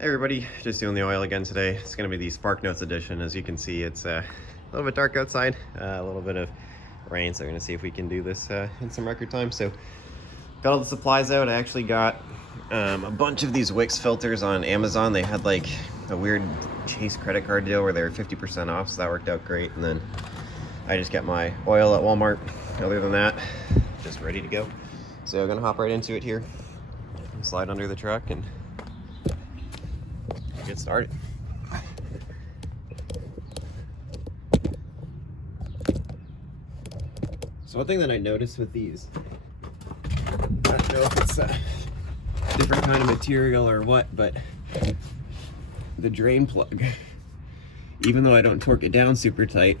Hey everybody, just doing the oil again today. It's going to be the Spark Notes edition. As you can see, it's a little bit dark outside, a little bit of rain, so we're going to see if we can do this in some record time. So, got all the supplies out. I actually got a bunch of these Wix filters on Amazon. They had like a weird Chase credit card deal where they were 50% off, so that worked out great. And then I just got my oil at Walmart. Other than that, just ready to go. So I'm going to hop right into it here, slide under the truck, and get started. So one thing that I noticed with these, I don't know if it's a different kind of material or what, but the drain plug, even though I don't torque it down super tight,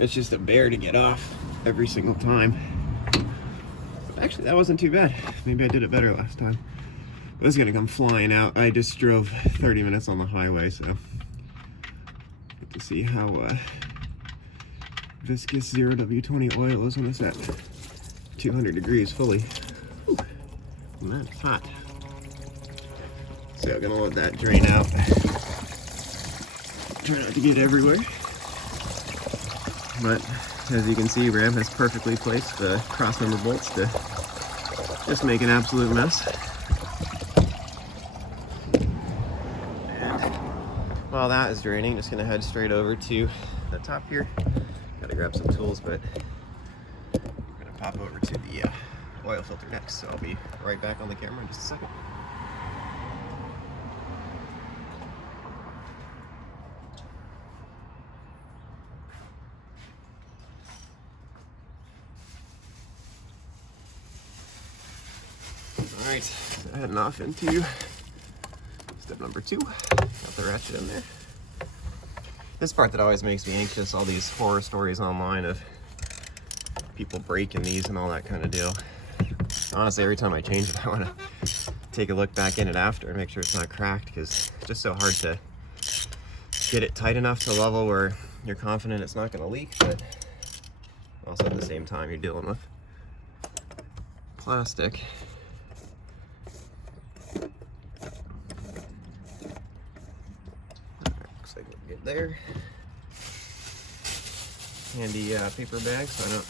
it's just a bear to get off every single time. But actually, that wasn't too bad. Maybe I did it better last time. It was gonna come flying out. I just drove 30 minutes on the highway, so get to see how viscous 0W20 oil is when it's at 200 degrees fully. Ooh, man, it's hot. So I'm gonna let that drain out. Try not to get everywhere. But as you can see, Ram has perfectly placed the cross member bolts to just make an absolute mess. While that is draining, just gonna head straight over to the top here. Gotta grab some tools, but we're gonna pop over to the oil filter next. So I'll be right back on the camera in just a second. All right, so heading off into step number 2. Got the ratchet in there. This part that always makes me anxious, all these horror stories online of people breaking these and all that kind of deal. Honestly, every time I change it, I want to take a look back in it after and make sure it's not cracked, because it's just so hard to get it tight enough to a level where you're confident it's not going to leak, but also at the same time you're dealing with plastic. Looks like we're good there. Handy paper bag so I don't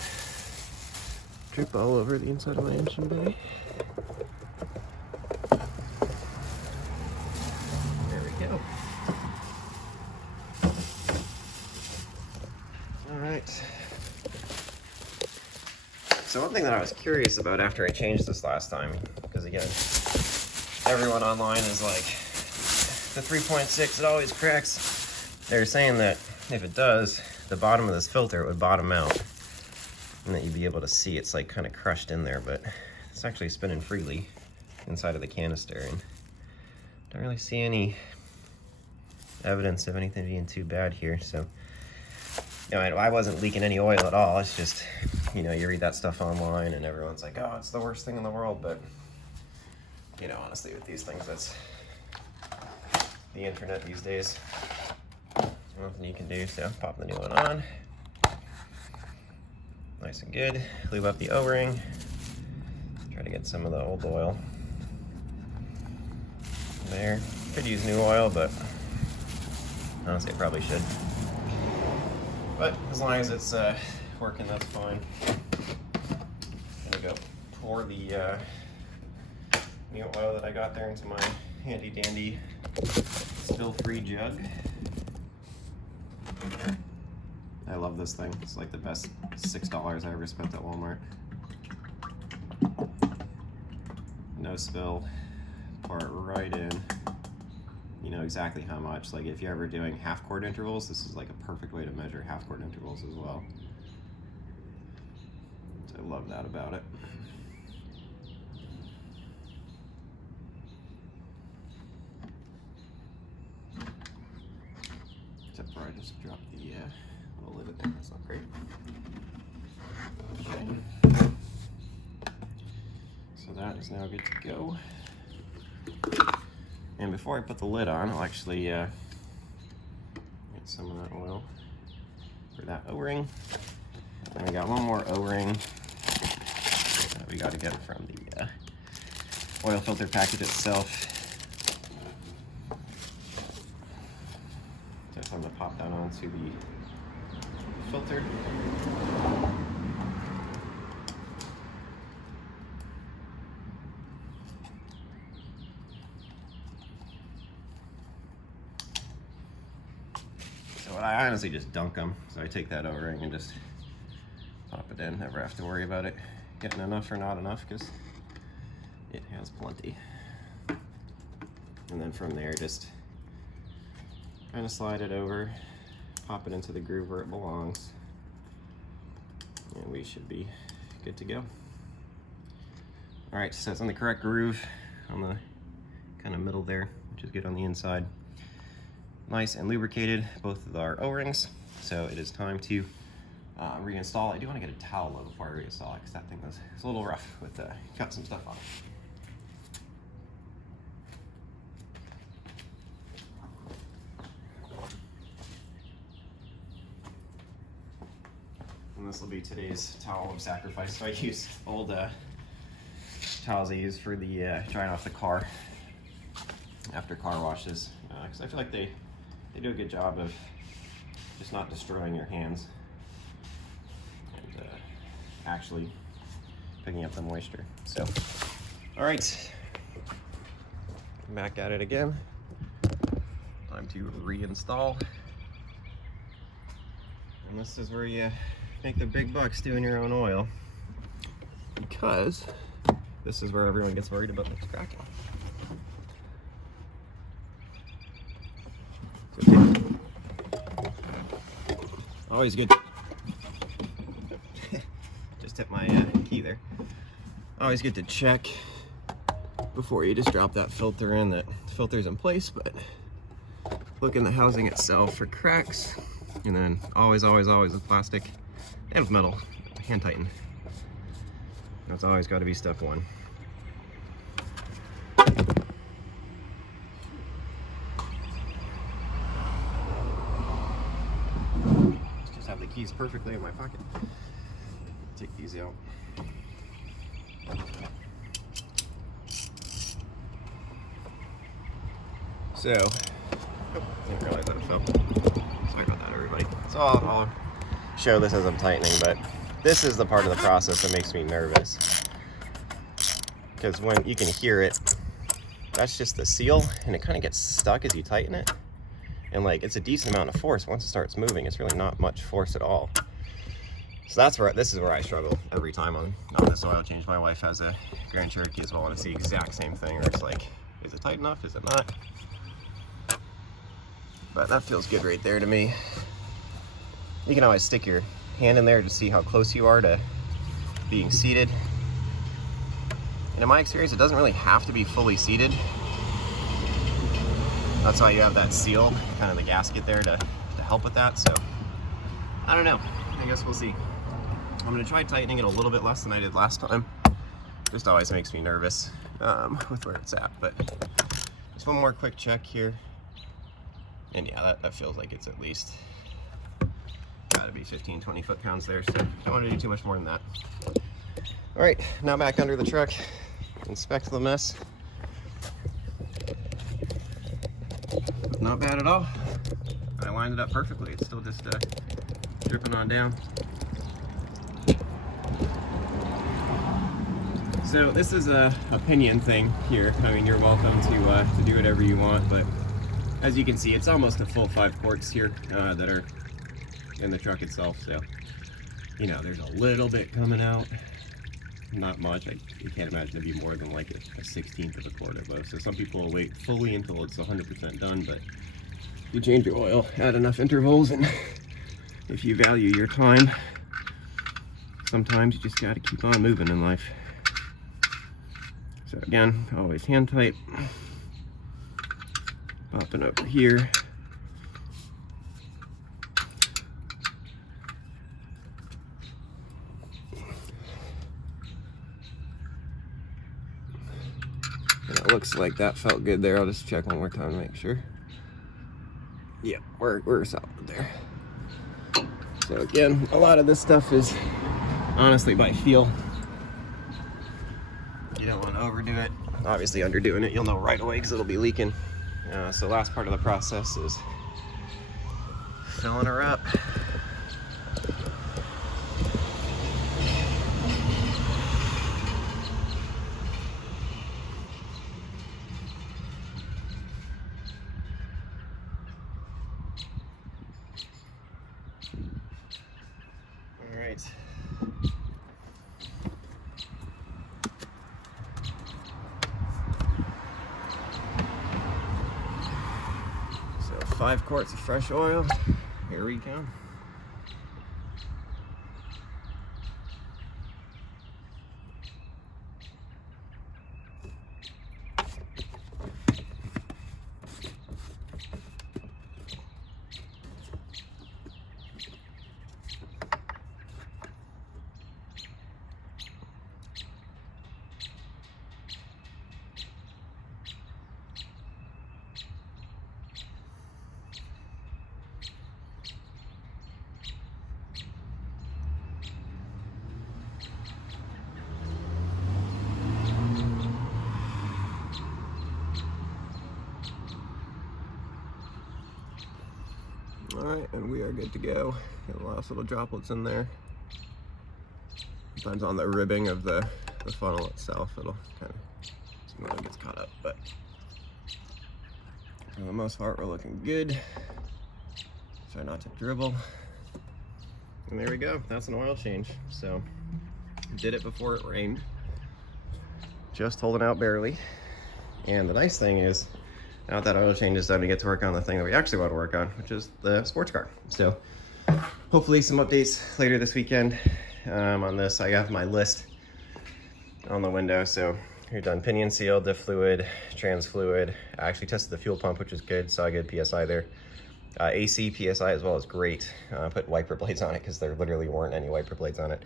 trip all over the inside of my engine bay. There we go. Alright. So one thing that I was curious about after I changed this last time, because again, everyone online is like, the 3.6, it always cracks. They're saying that if it does, the bottom of this filter, it would bottom out, and that you'd be able to see it's like kind of crushed in there, but it's actually spinning freely inside of the canister, and don't really see any evidence of anything being too bad here. So, you know, I wasn't leaking any oil at all. It's just, you know, you read that stuff online and everyone's like, oh, it's the worst thing in the world, but, you know, honestly, with these things, that's the internet these days. Nothing you can do, so pop the new one on. Nice and good. Lube up the O-ring. Try to get some of the old oil there. Could use new oil, but honestly, I probably should. But as long as it's working, that's fine. I'm gonna go pour the new oil that I got there into my handy dandy spill-free jug. I love this thing. It's like the best $6 I ever spent at Walmart. No spill. Pour it right in. You know exactly how much. Like if you're ever doing half quart intervals, this is like a perfect way to measure half quart intervals as well. So I love that about it. Except for I just dropped the little lid in there. That's not great. Okay. So that is now good to go. And before I put the lid on, I'll actually get some of that oil for that O-ring. And we got one more O-ring we got to get from the oil filter package itself. to the filter. So I honestly just dunk them. So I take that O-ring and just pop it in. Never have to worry about it getting enough or not enough because it has plenty. And then from there, just kind of slide it over, pop it into the groove where it belongs, and we should be good to go. All right, so it's in the correct groove on the kind of middle there, which is good on the inside. Nice and lubricated, both of our O-rings. So it is time to reinstall. I do want to get a towel though before I reinstall it because that thing was a little rough with cut some stuff off. And this will be today's towel of sacrifice. So I use old towels I use for the drying off the car after car washes, because I feel like they do a good job of just not destroying your hands and actually picking up the moisture. So, all right, back at it again. Time to reinstall. And this is where you make the big bucks doing your own oil, because this is where everyone gets worried about things cracking. Always good. Just hit my key there. Always good to check before you just drop that filter in that the filter's in place, but look in the housing itself for cracks, and then always with plastic and with metal, hand tighten. That's always got to be step one. Just have the keys perfectly in my pocket. Take these out. So, oh, didn't realize that it fell. Sorry about that, everybody. So I'll show this as I'm tightening, but this is the part of the process that makes me nervous, because when you can hear it, that's just the seal, and it kind of gets stuck as you tighten it, and like it's a decent amount of force. Once it starts moving, it's really not much force at all. So this is where I struggle every time on this oil change. My wife has a Grand Cherokee as well, and it's the exact same thing, where it's like, is it tight enough, is it not? But that feels good right there to me. You can always stick your hand in there to see how close you are to being seated. And in my experience, it doesn't really have to be fully seated. That's why you have that seal, kind of the gasket there to help with that. So, I don't know. I guess we'll see. I'm gonna try tightening it a little bit less than I did last time. Just always makes me nervous with where it's at. But just one more quick check here. And yeah, that feels like it's at least gotta be 15-20 foot-pounds there, so don't want to do too much more than that. All right, now back under the truck, inspect the mess. Not bad at all. I lined it up perfectly. It's still just dripping on down. So this is a opinion thing here. I mean, you're welcome to do whatever you want, but as you can see, it's almost a full 5 quarts here that are in the truck itself. So, you know, there's a little bit coming out, not much. You can't imagine it'd be more than like a 1/16 of a quart at most. So some people will wait fully until it's 100% done, but you change your oil at enough intervals, and if you value your time, sometimes you just got to keep on moving in life. So again, always hand tight. Popping over here. And it looks like that felt good there. I'll just check one more time to make sure. Yeah, we're solid there. So again, a lot of this stuff is honestly by feel. You don't want to overdo it. Obviously, underdoing it, you'll know right away because it'll be leaking. So last part of the process is filling her up. All right. So 5 quarts of fresh oil. Here we go. All right, and we are good to go. Got the last little droplets in there. Sometimes on the ribbing of the funnel itself, it'll kind of, some of it gets caught up, but for the most part, we're looking good. Try not to dribble. And there we go, that's an oil change. So, did it before it rained. Just holding out barely. And the nice thing is, now that oil change is done, we get to work on the thing that we actually want to work on, which is the sports car. So hopefully some updates later this weekend on this. I have my list on the window. So we're done pinion seal, diff fluid, trans fluid. I actually tested the fuel pump, which is good. Saw a good PSI there. AC PSI as well is great. Put wiper blades on it because there literally weren't any wiper blades on it.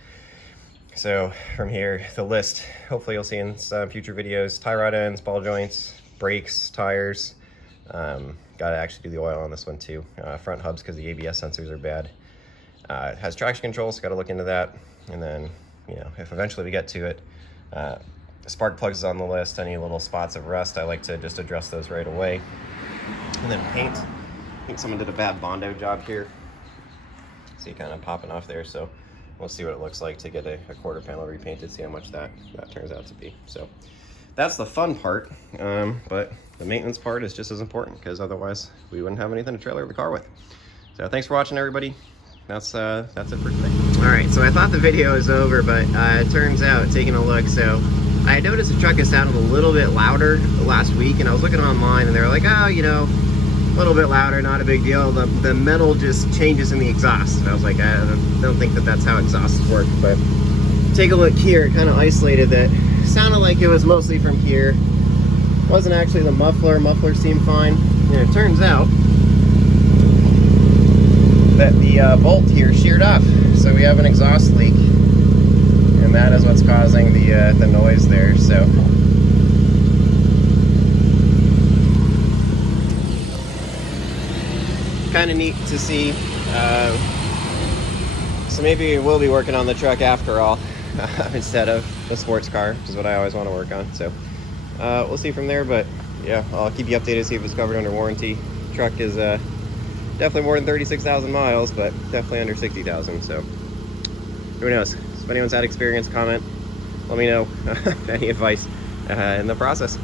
So from here, the list, hopefully you'll see in some future videos, tie rod ends, ball joints, brakes, tires. Got to actually do the oil on this one too. Front hubs because the ABS sensors are bad. It has traction control, so got to look into that. And then, you know, if eventually we get to it, spark plugs is on the list. Any little spots of rust, I like to just address those right away. And then paint. I think someone did a bad Bondo job here. See, kind of popping off there. So we'll see what it looks like to get a quarter panel repainted. See how much that turns out to be. So that's the fun part, but the maintenance part is just as important because otherwise we wouldn't have anything to trailer the car with. So thanks for watching, everybody. That's it for today. All right, so I thought the video was over, but it turns out, taking a look, so I noticed the truck has sounded a little bit louder last week, and I was looking online, and they were like, oh, you know, a little bit louder, not a big deal. The metal just changes in the exhaust. And I was like, I don't think that's how exhausts work, but take a look here. It kind of isolated that. Sounded like it was mostly from here. Wasn't actually the muffler. Muffler seemed fine. And it turns out that the bolt here sheared off. So we have an exhaust leak. And that is what's causing the noise there. So kind of neat to see. So maybe we'll be working on the truck after all. Instead of the sports car, which is what I always want to work on. So we'll see from there, but yeah, I'll keep you updated, see if it's covered under warranty. Truck is definitely more than 36,000 miles, but definitely under 60,000. So who knows? If anyone's had experience, comment. Let me know any advice in the process.